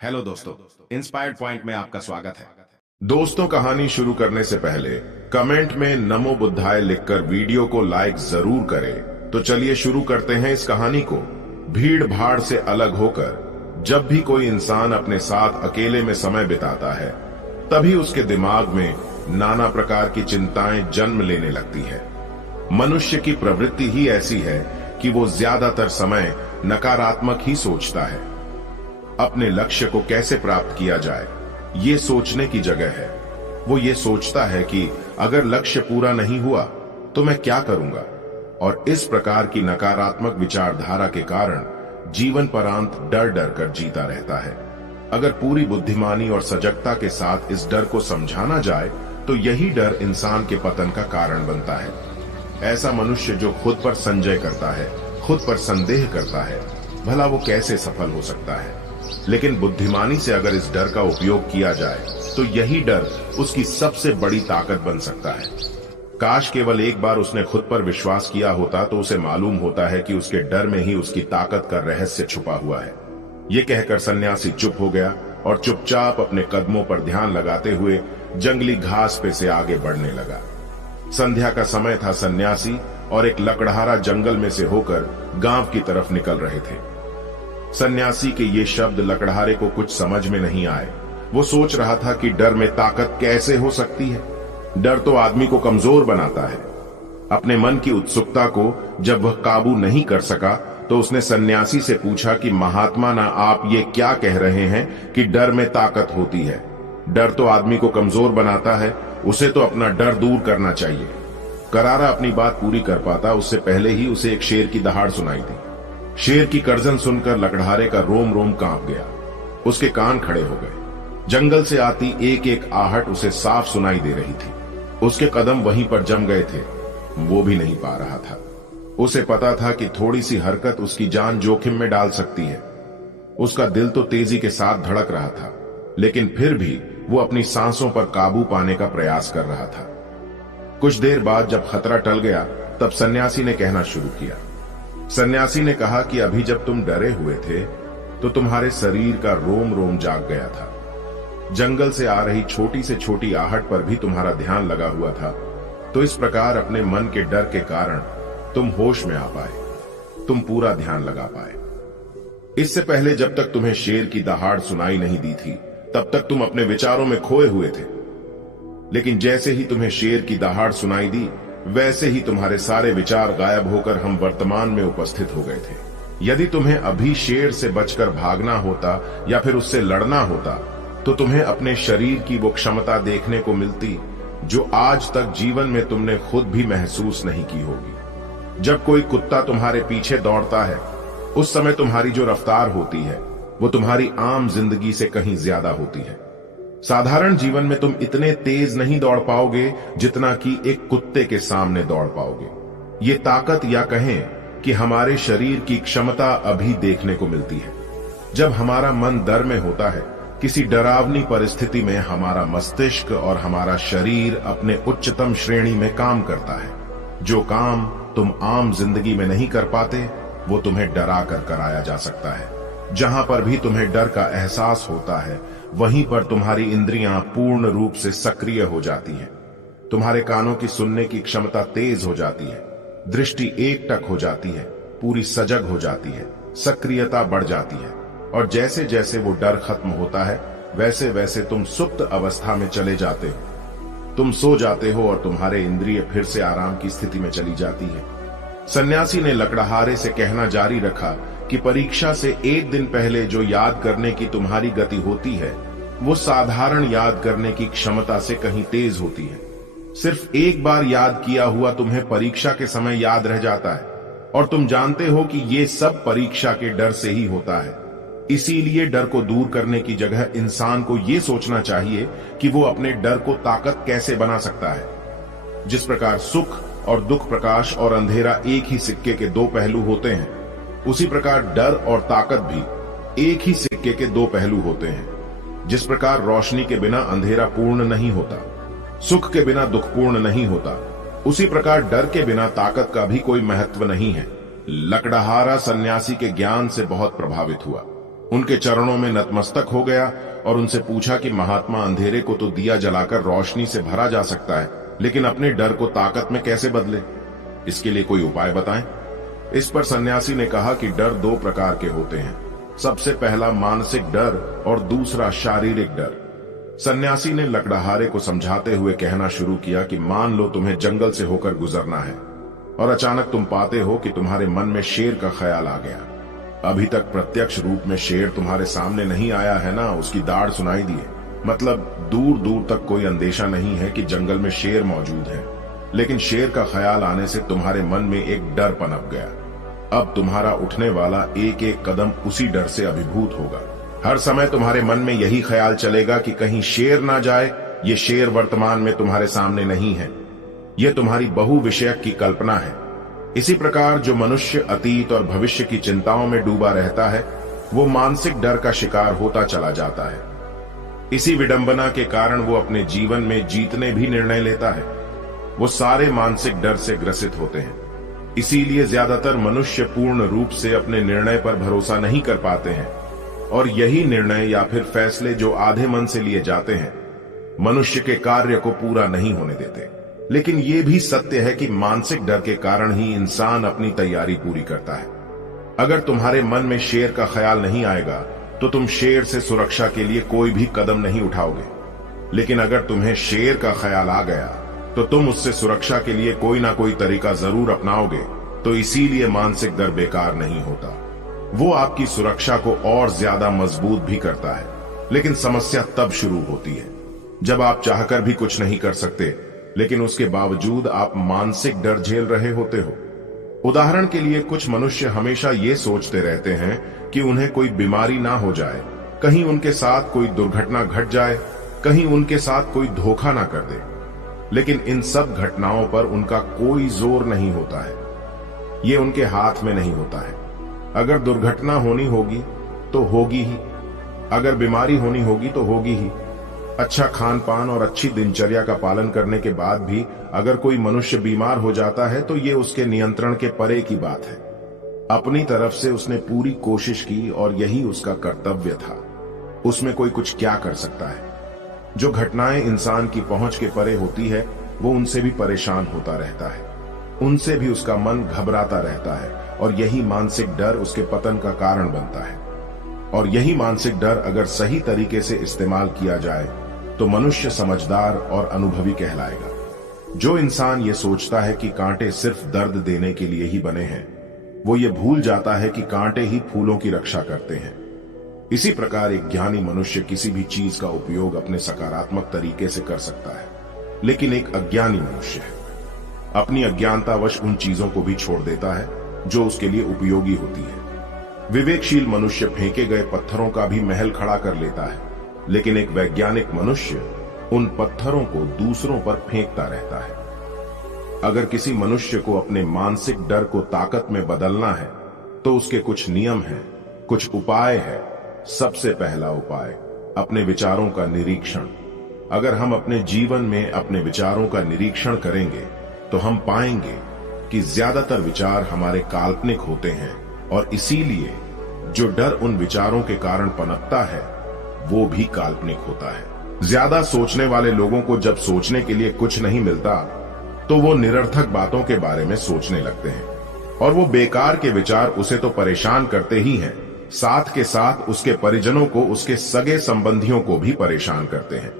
Hello दोस्तों, inspired point में आपका स्वागत है। दोस्तों, कहानी शुरू करने से पहले कमेंट में नमो बुद्धाय लिखकर वीडियो को लाइक जरूर करें। तो चलिए शुरू करते हैं इस कहानी को। भीड़ भाड़ से अलग होकर जब भी कोई इंसान अपने साथ अकेले में समय बिताता है, तभी उसके दिमाग में नाना प्रकार की चिंताएं जन्म लेने लगती है। मनुष्य की प्रवृत्ति ही ऐसी है कि वो ज्यादातर समय नकारात्मक ही सोचता है। अपने लक्ष्य को कैसे प्राप्त किया जाए, ये सोचने की जगह है। वो ये सोचता है कि अगर लक्ष्य पूरा नहीं हुआ तो मैं क्या करूंगा, और इस प्रकार की नकारात्मक विचारधारा के कारण जीवन परांत डर डर कर जीता रहता है। अगर पूरी बुद्धिमानी और सजगता के साथ इस डर को समझाना जाए तो यही डर इंसान के पतन का कारण बनता है। ऐसा मनुष्य जो खुद पर संजय करता है, खुद पर संदेह करता है, भला वो कैसे सफल हो सकता है। लेकिन बुद्धिमानी से अगर इस डर का उपयोग किया जाए तो यही डर उसकी सबसे बड़ी ताकत बन सकता है। काश केवल एक बार उसने खुद पर विश्वास किया होता तो उसे मालूम होता है कि उसके डर में ही उसकी ताकत का रहस्य छुपा हुआ है। ये कहकर सन्यासी चुप हो गया और चुपचाप अपने कदमों पर ध्यान लगाते हुए जंगली घास पे से आगे बढ़ने लगा। संध्या का समय था। सन्यासी और एक लकड़हारा जंगल में से होकर गांव की तरफ निकल रहे थे। सन्यासी के ये शब्द लकड़हारे को कुछ समझ में नहीं आए। वो सोच रहा था कि डर में ताकत कैसे हो सकती है। डर तो आदमी को कमजोर बनाता है। अपने मन की उत्सुकता को जब वह काबू नहीं कर सका तो उसने सन्यासी से पूछा कि महात्मा, ना आप ये क्या कह रहे हैं कि डर में ताकत होती है? डर तो आदमी को कमजोर बनाता है, उसे तो अपना डर दूर करना चाहिए। करारा अपनी बात पूरी कर पाता उससे पहले ही उसे एक शेर की दहाड़ सुनाई दी। शेर की गर्जन सुनकर लकड़हारे का रोम रोम कांप गया। उसके कान खड़े हो गए। जंगल से आती एक एक आहट उसे साफ सुनाई दे रही थी। उसके कदम वहीं पर जम गए थे। वो भी नहीं पा रहा था। उसे पता था कि थोड़ी सी हरकत उसकी जान जोखिम में डाल सकती है। उसका दिल तो तेजी के साथ धड़क रहा था, लेकिन फिर भी वो अपनी सांसों पर काबू पाने का प्रयास कर रहा था। कुछ देर बाद जब खतरा टल गया तब सन्यासी ने कहना शुरू किया। सन्यासी ने कहा कि अभी जब तुम डरे हुए थे तो तुम्हारे शरीर का रोम रोम जाग गया था। जंगल से आ रही छोटी से छोटी आहट पर भी तुम्हारा ध्यान लगा हुआ था। तो इस प्रकार अपने मन के डर के कारण तुम होश में आ पाए, तुम पूरा ध्यान लगा पाए। इससे पहले जब तक तुम्हें शेर की दहाड़ सुनाई नहीं दी थी तब तक तुम अपने विचारों में खोए हुए थे। लेकिन जैसे ही तुम्हें शेर की दहाड़ सुनाई दी वैसे ही तुम्हारे सारे विचार गायब होकर हम वर्तमान में उपस्थित हो गए थे। यदि तुम्हें अभी शेर से बचकर भागना होता या फिर उससे लड़ना होता तो तुम्हें अपने शरीर की वो क्षमता देखने को मिलती जो आज तक जीवन में तुमने खुद भी महसूस नहीं की होगी। जब कोई कुत्ता तुम्हारे पीछे दौड़ता है उस समय तुम्हारी जो रफ्तार होती है वो तुम्हारी आम जिंदगी से कहीं ज्यादा होती है। साधारण जीवन में तुम इतने तेज नहीं दौड़ पाओगे जितना कि एक कुत्ते के सामने दौड़ पाओगे। ये ताकत या कहें कि हमारे शरीर की क्षमता अभी देखने को मिलती है। जब हमारा मन डर में होता है, किसी डरावनी परिस्थिति में हमारा मस्तिष्क और हमारा शरीर अपने उच्चतम श्रेणी में काम करता है। जो काम तुम आम जिंदगी में नहीं कर पाते वो तुम्हें डरा कर कराया जा सकता है। जहां पर भी तुम्हें डर का एहसास होता है वहीं पर तुम्हारी इंद्रियां पूर्ण रूप से सक्रिय हो जाती हैं। तुम्हारे कानों की सुनने की क्षमता तेज हो जाती है, दृष्टि एकटक हो जाती है, पूरी सजग हो जाती है, सक्रियता बढ़ जाती है। और जैसे जैसे वो डर खत्म होता है वैसे वैसे तुम सुप्त अवस्था में चले जाते हो। तुम सो जाते हो और तुम्हारे इंद्रिय फिर से आराम की स्थिति में चली जाती है। सन्यासी ने लकड़हारे से कहना जारी रखा कि परीक्षा से एक दिन पहले जो याद करने की तुम्हारी गति होती है वो साधारण याद करने की क्षमता से कहीं तेज होती है। सिर्फ एक बार याद किया हुआ तुम्हें परीक्षा के समय याद रह जाता है, और तुम जानते हो कि ये सब परीक्षा के डर से ही होता है। इसीलिए डर को दूर करने की जगह इंसान को ये सोचना चाहिए कि वो अपने डर को ताकत कैसे बना सकता है। जिस प्रकार सुख और दुख, प्रकाश और अंधेरा एक ही सिक्के के दो पहलू होते हैं, उसी प्रकार डर और ताकत भी एक ही सिक्के के दो पहलू होते हैं। जिस प्रकार रोशनी के बिना अंधेरा पूर्ण नहीं होता, सुख के बिना दुख पूर्ण नहीं होता, उसी प्रकार डर के बिना ताकत का भी कोई महत्व नहीं है। लकड़हारा सन्यासी के ज्ञान से बहुत प्रभावित हुआ। उनके चरणों में नतमस्तक हो गया और उनसे पूछा कि महात्मा, अंधेरे को तो दिया जलाकर रोशनी से भरा जा सकता है, लेकिन अपने डर को ताकत में कैसे बदले? इसके लिए कोई उपाय बताएं। इस पर सन्यासी ने कहा कि डर दो प्रकार के होते हैं। सबसे पहला मानसिक डर और दूसरा शारीरिक डर। सन्यासी ने लकड़हारे को समझाते हुए कहना शुरू किया कि मान लो तुम्हें जंगल से होकर गुजरना है और अचानक तुम पाते हो कि तुम्हारे मन में शेर का ख्याल आ गया। अभी तक प्रत्यक्ष रूप में शेर तुम्हारे सामने नहीं आया है ना, उसकी दाढ़ सुनाई दी है, मतलब दूर दूर तक कोई अंदेशा नहीं है कि जंगल में शेर मौजूद है, लेकिन शेर का ख्याल आने से तुम्हारे मन में एक डर पनप गया। अब तुम्हारा उठने वाला एक एक कदम उसी डर से अभिभूत होगा। हर समय तुम्हारे मन में यही ख्याल चलेगा कि कहीं शेर ना जाए। ये शेर वर्तमान में तुम्हारे सामने नहीं है, यह तुम्हारी बहुविषयक की कल्पना है। इसी प्रकार जो मनुष्य अतीत और भविष्य की चिंताओं में डूबा रहता है, वो मानसिक डर का शिकार होता चला जाता है। इसी विडंबना के कारण वो अपने जीवन में जीतने भी निर्णय लेता है। वो सारे मानसिक डर से ग्रसित होते हैं। इसीलिए ज्यादातर मनुष्य पूर्ण रूप से अपने निर्णय पर भरोसा नहीं कर पाते हैं, और यही निर्णय या फिर फैसले जो आधे मन से लिए जाते हैं, मनुष्य के कार्य को पूरा नहीं होने देते। लेकिन यह भी सत्य है कि मानसिक डर के कारण ही इंसान अपनी तैयारी पूरी करता है। अगर तुम्हारे मन में शेर का ख्याल नहीं आएगा तो तुम शेर से सुरक्षा के लिए कोई भी कदम नहीं उठाओगे, लेकिन अगर तुम्हें शेर का ख्याल आ गया तो तुम उससे सुरक्षा के लिए कोई ना कोई तरीका जरूर अपनाओगे। तो इसीलिए मानसिक डर बेकार नहीं होता, वो आपकी सुरक्षा को और ज्यादा मजबूत भी करता है। लेकिन समस्या तब शुरू होती है जब आप चाहकर भी कुछ नहीं कर सकते, लेकिन उसके बावजूद आप मानसिक डर झेल रहे होते हो। उदाहरण के लिए कुछ मनुष्य हमेशा ये सोचते रहते हैं कि उन्हें कोई बीमारी ना हो जाए, कहीं उनके साथ कोई दुर्घटना घट जाए, कहीं उनके साथ कोई धोखा ना कर दे। लेकिन इन सब घटनाओं पर उनका कोई जोर नहीं होता है, ये उनके हाथ में नहीं होता है। अगर दुर्घटना होनी होगी तो होगी ही, अगर बीमारी होनी होगी तो होगी ही। अच्छा खान पान और अच्छी दिनचर्या का पालन करने के बाद भी अगर कोई मनुष्य बीमार हो जाता है तो ये उसके नियंत्रण के परे की बात है। अपनी तरफ से उसने पूरी कोशिश की और यही उसका कर्तव्य था, उसमें कोई कुछ क्या कर सकता है। जो घटनाएं इंसान की पहुंच के परे होती है वो उनसे भी परेशान होता रहता है, उनसे भी उसका मन घबराता रहता है, और यही मानसिक डर उसके पतन का कारण बनता है। और यही मानसिक डर अगर सही तरीके से इस्तेमाल किया जाए तो मनुष्य समझदार और अनुभवी कहलाएगा। जो इंसान ये सोचता है कि कांटे सिर्फ दर्द देने के लिए ही बने हैं, वो ये भूल जाता है कि कांटे ही फूलों की रक्षा करते हैं। इसी प्रकार एक ज्ञानी मनुष्य किसी भी चीज का उपयोग अपने सकारात्मक तरीके से कर सकता है, लेकिन एक अज्ञानी मनुष्य अपनी अज्ञानतावश उन चीजों को भी छोड़ देता है जो उसके लिए उपयोगी होती है। विवेकशील मनुष्य फेंके गए पत्थरों का भी महल खड़ा कर लेता है, लेकिन एक वैज्ञानिक मनुष्य उन पत्थरों को दूसरों पर फेंकता रहता है। अगर किसी मनुष्य को अपने मानसिक डर को ताकत में बदलना है तो उसके कुछ नियम हैं, कुछ उपाय है। सबसे पहला उपाय, अपने विचारों का निरीक्षण। अगर हम अपने जीवन में अपने विचारों का निरीक्षण करेंगे तो हम पाएंगे कि ज्यादातर विचार हमारे काल्पनिक होते हैं, और इसीलिए जो डर उन विचारों के कारण पनपता है वो भी काल्पनिक होता है। ज्यादा सोचने वाले लोगों को जब सोचने के लिए कुछ नहीं मिलता तो वो निरर्थक बातों के बारे में सोचने लगते हैं, और वो बेकार के विचार उसे तो परेशान करते ही हैं, साथ के साथ उसके परिजनों को, उसके सगे संबंधियों को भी परेशान करते हैं।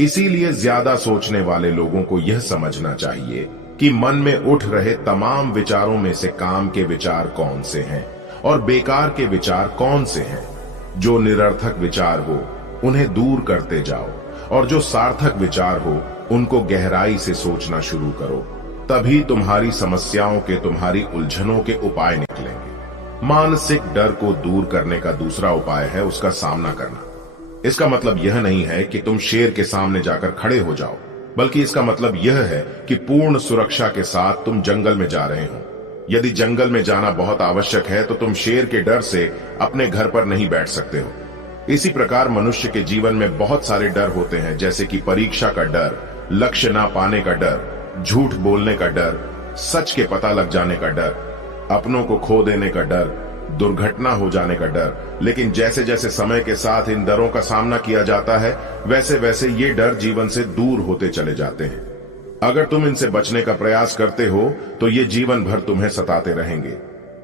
इसीलिए ज्यादा सोचने वाले लोगों को यह समझना चाहिए कि मन में उठ रहे तमाम विचारों में से काम के विचार कौन से हैं और बेकार के विचार कौन से हैं। जो निरर्थक विचार हो उन्हें दूर करते जाओ, और जो सार्थक विचार हो उनको गहराई से सोचना शुरू करो। तभी तुम्हारी समस्याओं के, तुम्हारी उलझनों के उपाय निकलेंगे। मानसिक डर को दूर करने का दूसरा उपाय है उसका सामना करना। इसका मतलब यह नहीं है कि तुम शेर के सामने जाकर खड़े हो जाओ, बल्कि इसका मतलब यह है कि पूर्ण सुरक्षा के साथ तुम जंगल में जा रहे हो। यदि जंगल में जाना बहुत आवश्यक है तो तुम शेर के डर से अपने घर पर नहीं बैठ सकते हो। इसी प्रकार मनुष्य के जीवन में बहुत सारे डर होते हैं, जैसे कि परीक्षा का डर, लक्ष्य ना पाने का डर, झूठ बोलने का डर, सच के पता लग जाने का डर, अपनों को खो देने का डर, दुर्घटना हो जाने का डर। लेकिन जैसे जैसे समय के साथ इन डरों का सामना किया जाता है, वैसे वैसे ये डर जीवन से दूर होते चले जाते हैं। अगर तुम इनसे बचने का प्रयास करते हो तो ये जीवन भर तुम्हें सताते रहेंगे।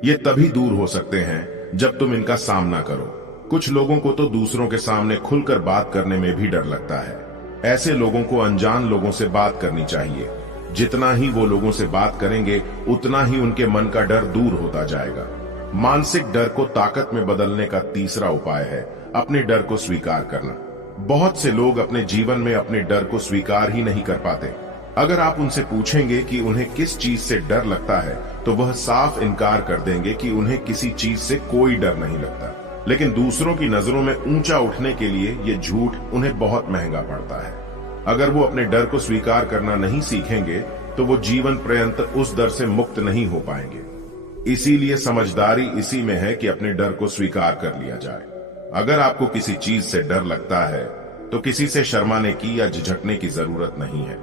ये तभी दूर हो सकते हैं जब तुम इनका सामना करो। कुछ लोगों को तो दूसरों के सामने खुलकर बात करने में भी डर लगता है। ऐसे लोगों को अनजान लोगों से बात करनी चाहिए। जितना ही वो लोगों से बात करेंगे, उतना ही उनके मन का डर दूर होता जाएगा। मानसिक डर को ताकत में बदलने का तीसरा उपाय है अपने डर को स्वीकार करना। बहुत से लोग अपने जीवन में अपने डर को स्वीकार ही नहीं कर पाते। अगर आप उनसे पूछेंगे कि उन्हें किस चीज से डर लगता है, तो वह साफ इनकार कर देंगे कि उन्हें किसी चीज से कोई डर नहीं लगता। लेकिन दूसरों की नजरों में ऊंचा उठने के लिए ये झूठ उन्हें बहुत महंगा पड़ता है। अगर वो अपने डर को स्वीकार करना नहीं सीखेंगे, तो वो जीवन पर्यंत उस डर से मुक्त नहीं हो पाएंगे। इसीलिए समझदारी इसी में है कि अपने डर को स्वीकार कर लिया जाए। अगर आपको किसी चीज से डर लगता है, तो किसी से शर्माने की या झिझकने की जरूरत नहीं है।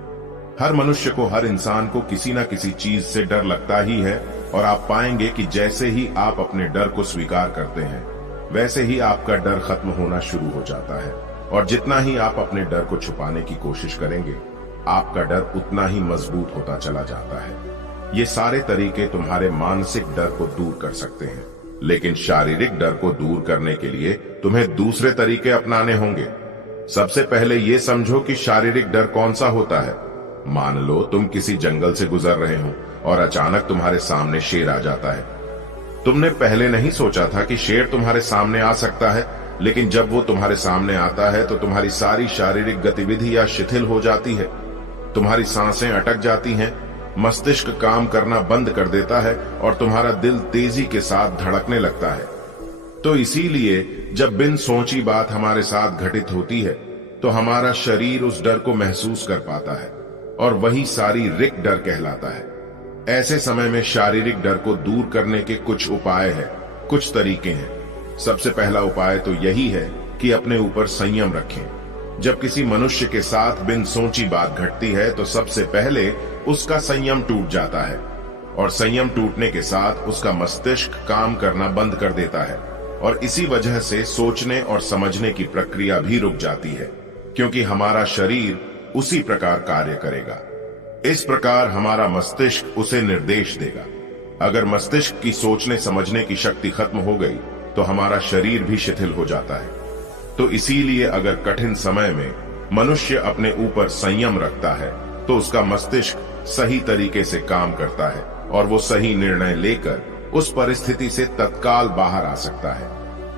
हर मनुष्य को, हर इंसान को किसी न किसी चीज से डर लगता ही है, और आप पाएंगे कि जैसे ही आप अपने डर को स्वीकार करते हैं, वैसे ही आपका डर खत्म होना शुरू हो जाता है। और जितना ही आप अपने डर को छुपाने की कोशिश करेंगे, आपका डर उतना ही मजबूत होता चला जाता है। ये सारे तरीके तुम्हारे मानसिक डर को दूर कर सकते हैं, लेकिन शारीरिक डर को दूर करने के लिए तुम्हें दूसरे तरीके अपनाने होंगे। सबसे पहले ये समझो कि शारीरिक डर कौन सा होता है। मान लो तुम किसी जंगल से गुजर रहे हो और अचानक तुम्हारे सामने शेर आ जाता है। तुमने पहले नहीं सोचा था कि शेर तुम्हारे सामने आ सकता है, लेकिन जब वो तुम्हारे सामने आता है तो तुम्हारी सारी शारीरिक गतिविधियां शिथिल हो जाती है। तुम्हारी सांसें अटक जाती हैं, मस्तिष्क काम करना बंद कर देता है और तुम्हारा दिल तेजी के साथ धड़कने लगता है। तो इसीलिए जब बिन सोची बात हमारे साथ घटित होती है, तो हमारा शरीर उस डर को महसूस कर पाता है, और वही शारीरिक डर कहलाता है। ऐसे समय में शारीरिक डर को दूर करने के कुछ उपाय हैं, कुछ तरीके हैं। सबसे पहला उपाय तो यही है कि अपने ऊपर संयम रखें। जब किसी मनुष्य के साथ बिन सोची बात घटती है, तो सबसे पहले उसका संयम टूट जाता है, और संयम टूटने के साथ उसका मस्तिष्क काम करना बंद कर देता है, और इसी वजह से सोचने और समझने की प्रक्रिया भी रुक जाती है, क्योंकि हमारा शरीर उसी प्रकार कार्य करेगा। इस प्रकार हमारा मस्तिष्क उसे निर्देश देगा। अगर मस्तिष्क की सोचने समझने की शक्ति खत्म हो गई, तो हमारा शरीर भी शिथिल हो जाता है। तो इसीलिए अगर कठिन समय में मनुष्य अपने ऊपर संयम रखता है, तो उसका मस्तिष्क सही तरीके से काम करता है, और वो सही निर्णय लेकर उस परिस्थिति से तत्काल बाहर आ सकता है।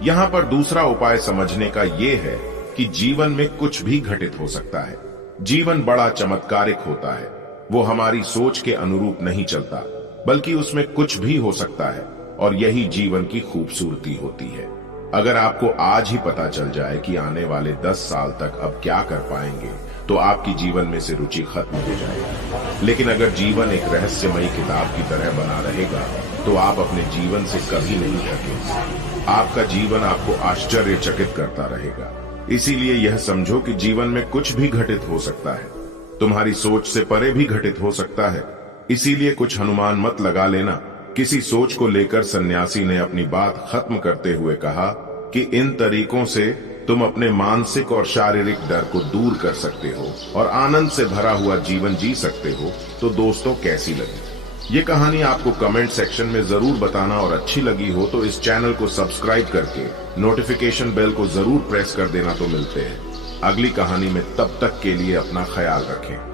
यहाँ पर दूसरा उपाय समझने का ये है कि जीवन में कुछ भी घटित हो सकता है। जीवन बड़ा चमत्कारिक होता है। वो हमारी सोच के अनुरूप नहीं चलता, बल्कि उसमें कुछ भी हो सकता है, और यही जीवन की खूबसूरती होती है। अगर आपको आज ही पता चल जाए कि आने वाले 10 साल तक अब क्या कर पाएंगे, तो आपकी जीवन में से रुचि खत्म हो जाएगी। लेकिन अगर जीवन एक रहस्यमयी किताब की तरह बना रहेगा, तो आप अपने जीवन से कभी नहीं थकेंगे। आपका जीवन आपको आश्चर्यचकित करता रहेगा। इसीलिए यह समझो कि जीवन में कुछ भी घटित हो सकता है, तुम्हारी सोच से परे भी घटित हो सकता है। इसीलिए कुछ अनुमान मत लगा लेना। किसी सोच को लेकर सन्यासी ने अपनी बात खत्म करते हुए कहा कि इन तरीकों से तुम अपने मानसिक और शारीरिक डर को दूर कर सकते हो और आनंद से भरा हुआ जीवन जी सकते हो। तो दोस्तों, कैसी लगी ये कहानी? आपको कमेंट सेक्शन में जरूर बताना, और अच्छी लगी हो तो इस चैनल को सब्सक्राइब करके नोटिफिकेशन बेल को जरूर प्रेस कर देना। तो मिलते हैं अगली कहानी में, तब तक के लिए अपना ख्याल रखें।